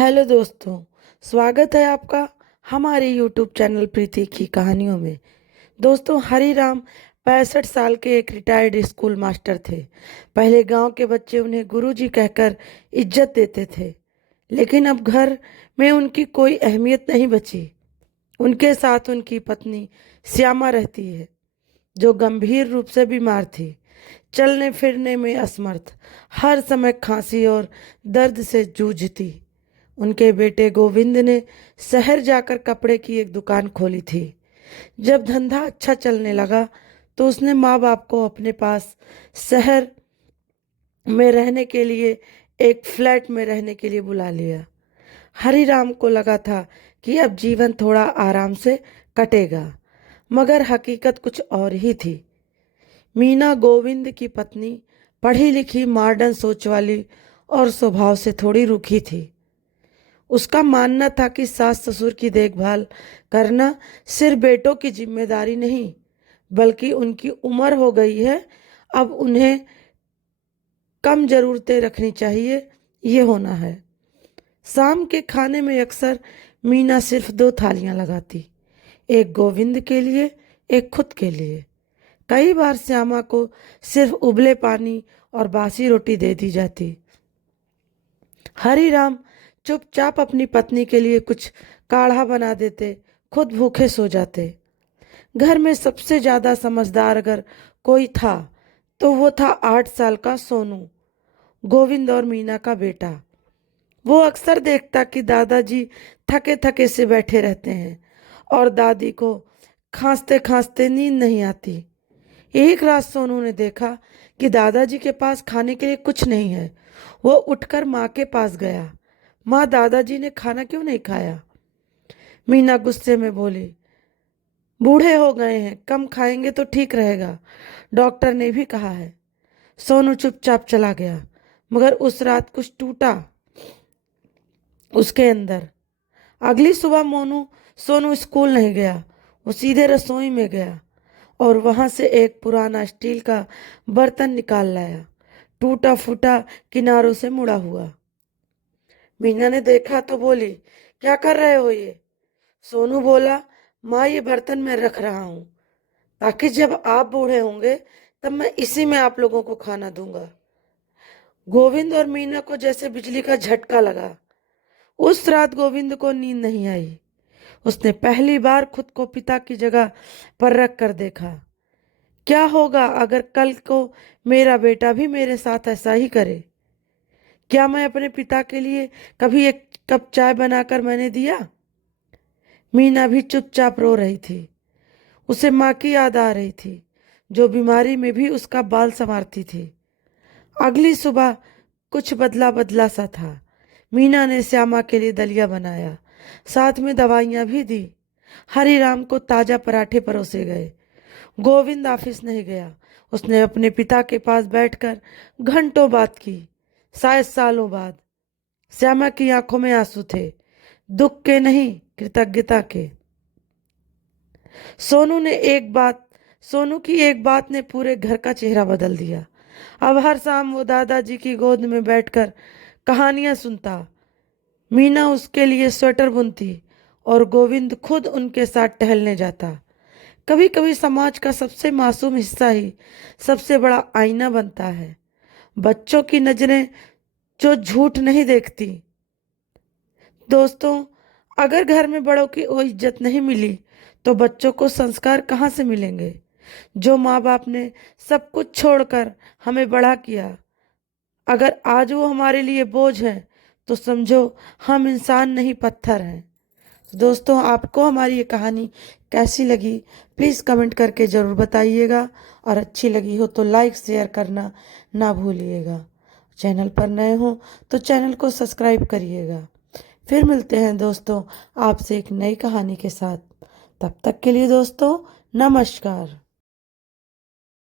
Hello दोस्तों, स्वागत है आपका हमारे यूट्यूब चैनल प्रीति की कहानियों में। दोस्तों, हरीराम 65 साल के एक रिटायर्ड स्कूल मास्टर थे। पहले गांव के बच्चे उन्हें गुरुजी कहकर इज्जत देते थे, लेकिन अब घर में उनकी कोई अहमियत नहीं बची। उनके साथ उनकी पत्नी श्यामा रहती है, जो गंभीर रूप से बीमार थी, चलने फिरने में असमर्थ, हर समय खांसी और दर्द से जूझती। उनके बेटे गोविंद ने शहर जाकर कपड़े की एक दुकान खोली थी। जब धंधा अच्छा चलने लगा तो उसने माँ बाप को अपने पास शहर में रहने के लिए एक फ्लैट में रहने के लिए बुला लिया। हरिराम को लगा था कि अब जीवन थोड़ा आराम से कटेगा, मगर हकीकत कुछ और ही थी। मीना गोविंद की पत्नी पढ़ी लिखी, मॉडर्न सोच वाली और स्वभाव से थोड़ी रूखी थी। उसका मानना था कि सास ससुर की देखभाल करना सिर्फ बेटों की जिम्मेदारी नहीं, बल्कि उनकी उम्र हो गई है, अब उन्हें कम जरूरतें रखनी चाहिए, ये होना है। शाम के खाने में अक्सर मीना सिर्फ 2 थालियां लगाती, एक गोविंद के लिए, एक खुद के लिए। कई बार श्यामा को सिर्फ उबले पानी और बासी रोटी दे दी जाती। हरिराम चुपचाप अपनी पत्नी के लिए कुछ काढ़ा बना देते, खुद भूखे सो जाते। घर में सबसे ज्यादा समझदार अगर कोई था तो वो था 8 साल का सोनू, गोविंद और मीना का बेटा। वो अक्सर देखता कि दादाजी थके थके से बैठे रहते हैं और दादी को खांसते खांसते नींद नहीं आती। एक रात सोनू ने देखा कि दादाजी के पास खाने के लिए कुछ नहीं है। वो उठकर माँ के पास गया। माँ, दादाजी ने खाना क्यों नहीं खाया? मीना गुस्से में बोली, बूढ़े हो गए हैं, कम खाएंगे तो ठीक रहेगा, डॉक्टर ने भी कहा है। सोनू चुपचाप चला गया, मगर उस रात कुछ टूटा उसके अंदर। अगली सुबह सोनू स्कूल नहीं गया। वो सीधे रसोई में गया और वहां से एक पुराना स्टील का बर्तन निकाल लाया, टूटा फूटा, किनारों से मुड़ा हुआ। मीना ने देखा तो बोली, क्या कर रहे हो ये? सोनू बोला, माँ, ये बर्तन मैं रख रहा हूँ ताकि जब आप बूढ़े होंगे तब मैं इसी में आप लोगों को खाना दूंगा। गोविंद और मीना को जैसे बिजली का झटका लगा। उस रात गोविंद को नींद नहीं आई। उसने पहली बार खुद को पिता की जगह पर रख कर देखा। क्या होगा अगर कल को मेरा बेटा भी मेरे साथ ऐसा ही करे? क्या मैं अपने पिता के लिए कभी एक कप चाय बनाकर मैंने दिया? मीना भी चुपचाप रो रही थी। उसे माँ की याद आ रही थी, जो बीमारी में भी उसका बाल संवारती थी। अगली सुबह कुछ बदला बदला सा था। मीना ने श्यामा के लिए दलिया बनाया, साथ में दवाइयाँ भी दी। हरिराम को ताजा पराठे परोसे गए। गोविंद ऑफिस नहीं गया। उसने अपने पिता के पास बैठकर घंटों बात की, शायद सालों बाद। श्यामा की आंखों में आंसू थे, दुख के नहीं, कृतज्ञता के। सोनू की एक बात ने पूरे घर का चेहरा बदल दिया। अब हर शाम वो दादाजी की गोद में बैठकर कहानियां सुनता। मीना उसके लिए स्वेटर बुनती और गोविंद खुद उनके साथ टहलने जाता। कभी कभी समाज का सबसे मासूम हिस्सा ही सबसे बड़ा आईना बनता है। बच्चों की नजरें जो झूठ नहीं देखती। दोस्तों, अगर घर में बड़ों की वो इज्जत नहीं मिली तो बच्चों को संस्कार कहाँ से मिलेंगे? जो माँ बाप ने सब कुछ छोड़कर हमें बड़ा किया, अगर आज वो हमारे लिए बोझ है तो समझो हम इंसान नहीं, पत्थर हैं। दोस्तों, आपको हमारी ये कहानी कैसी लगी प्लीज़ कमेंट करके ज़रूर बताइएगा, और अच्छी लगी हो तो लाइक शेयर करना ना भूलिएगा। चैनल पर नए हो तो चैनल को सब्सक्राइब करिएगा। फिर मिलते हैं दोस्तों आपसे एक नई कहानी के साथ। तब तक के लिए दोस्तों, नमस्कार।